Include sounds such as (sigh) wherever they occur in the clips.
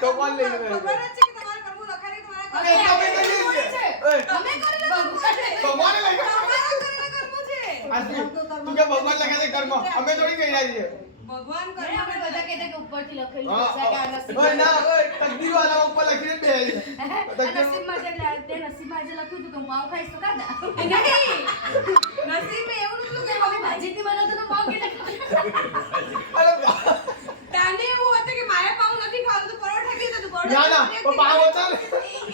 ભગવાન ભગવાને લઈ ગયા. તમારા ઘરના ઘરનું છે. આશી, તું કે ભગવાન લખે છે કર્મ અમે થોડી કહી રહ્યા છીએ. ભગવાન કરે આપણે બધા કહેતા કે ઉપરથી લખેલું હશે કે નસીબ ઓય ના ઓય તકદીર વાળા ઉપર લખીને બે છે. (laughs) આ જે લા- તે નસીબમાં જે લખ્યું હતું કે હું પાવ ખાઈશ તો. (laughs) નહીં નસીબમાં એવું નતું કે મમ્મી ભાજીથી બનાવતો તો પાવ ખાધા? અરે બા- તાને એવું હતું કે મારે પાઉં નથી ખાવું તો પરોઠા ખાઈ તો પરોઠા ના ના ખાઈ તો પાવ હતા ને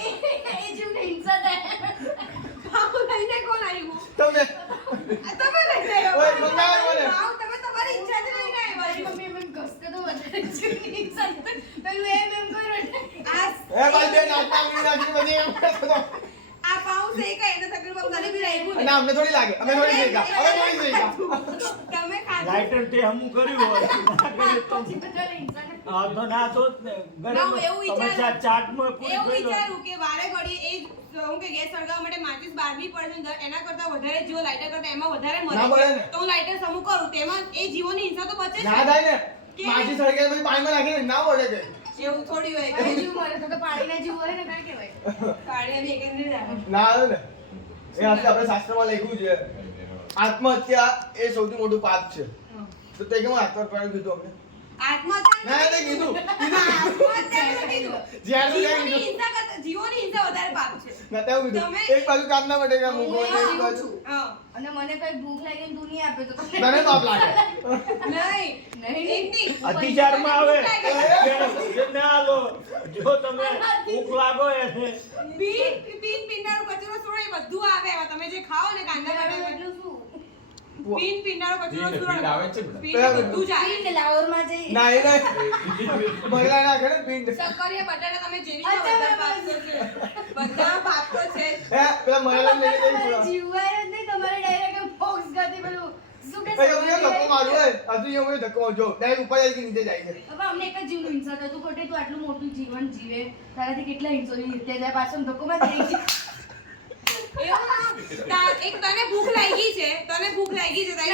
એ- એ- એ જીવને હિંસા થાય. પાઉં લઈને કોણ આવ્યું તમે આ તમે લઈને આવ્યા. ઓય, મંગાવ્યો મને. પાઉં તમે તમારી ઈચ્છાથી લઈને આવ્યા મારી છો. મમ્મી એમ એમ ઘસતે તો વધારે જીવની હિંસા થાય. પેલું એમ એમ કર્યું એટલે આ એ ભાઈ બેન આટલા નાખીને એમ આ પાઉં છે કે એને તકલીફ મને બી લાગ્યું અને અમને થોડી લાગે. અમે થોડી જઈ ગયા. અમે થોડી જઈ ગયા. તમે ખાધું. લાઇટર તે હમું કર્યું હોય. (laughs) તો પછી બધાને હિંસા તો ના તો જ ને. ના, હું એવું તમે વિચારું. ચા- પૂરી એવું વિચારું કે વારે ઘડીએ એ હું કે ગેસ સળગાવવા માટે માચીસ બારમી પડશે એના કરતા વધારે જીવો લાઇટર કરતા એમાં વધારે ના મરે ને. તો હું લાઇટર સમૂહ કરું. તેમાં એ જીવોની હિંસા તો બચે ના છે થાય ને. કે- માછી સળગે પછી પાણીમાં નાખીને ના પડે છે એવું થોડી હોય કે જીવ મરે તો તો પાણીના જીવ હોય ને કાંઈ કહેવાય. કાઢીને બી એકંદરે જ ના આવે ને. એ આજે આપણે શાસ્ત્રમાં લખ્યું છે. આત્મહત્યા એ સૌથી મોટું પાપ છે. તો તે કેમ આત્મહત્યા કીધું અમને આત્મહત્યા ના તે કીધું. કીધું. આત્મહત્યા કીધું. (laughs) જ્યાં સુધી જીવોની કીધું. હિંસા કરતા જીવોની હિંસા વધારે પાપ છે. ના તેવું કીધું. એક બાજુ કામના માટે કામ મૂકો એક બાજુ હા. અને મને કઈ ભૂખ લાગી ને તું નહીં આપે તો તને પાપ લાગે. (laughs) નહીં. નહીં. અતિચારમાં આવે. ના લો જો તમે ભૂખ લાગો એને બી પીન પીનારો કચરો છોડો બધું આવે તમે જે ખાઓ ને કાંદા બટાકા એટલું શું? પીન પીનારો કચરો પીન- આવે છે બધું. જ આવે. પીને લાહોરમાં જઈ. ના એ નાખે ને સક્કરિયા બટાટા તમે જેની અચ્છા, બધા પાપ છે. પેલા લઈને જઈ પૂરા જીવવાય જ નહીં, તમારે direct એમ box ગતિ પેલું શું કે પછી અમે સવારે ધક્કો મારું હોય હજુ એવું ધક્કો જો ડાયરેક્ટ ઉપર જાય કે નીચે જાય છે. હવે અમને એક જ જીવનું હિંસા થાય. તું ખોટે તું આટલું મોટું જીવન જીવે. તારાથી કેટલા હિંસોની હત્યા જાય. પાછળ ધક્કો માં ગઈ. એક તને ભૂખ લાગી છે. તને ભૂખ લાગી છે. તારી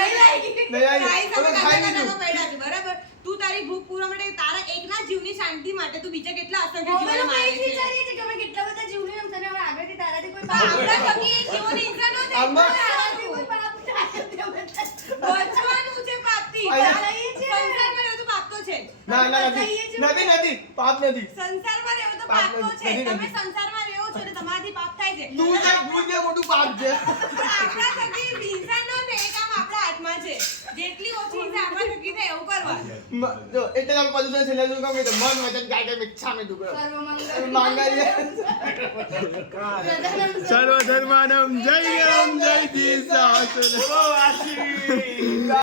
બરાબર? તું તારી ભૂખ પૂરા માટે તારા એકના જીવની શાંતિ માટે તું બીજા કેટલા અસંખ્ય અમે મારે છે. વિચારીએ છીએ કે અમે કેટલા બધા જીવને એમ તને હવે આગળથી તારાથી કોઈ આપણા થકી જીવોની ના? ના નથી. નથી નથી. પાપ નથી. સંસારમાં રહેવું તો પાપ તો છે. તમે સંસારમાં રહો છો એટલે તમારાથી પાપ થાય છે. તું જે તું જે મોટું પાપ છે. આપણા થકી હિંસા ન એ કામ આપણા હાથમાં છે. જેટલી ઓછી હિંસા આપણા થકી થાય એવું કરવાનું જો એટલે તમે પ્રદૂષણ છેલ્લે શું કહું કે મન વચન કાય કાય મિચ્છા મેં દુકડો સર્વમંગલ સર્વધર્માનમ જય રામ જય જી સાસુર બોલો વાસી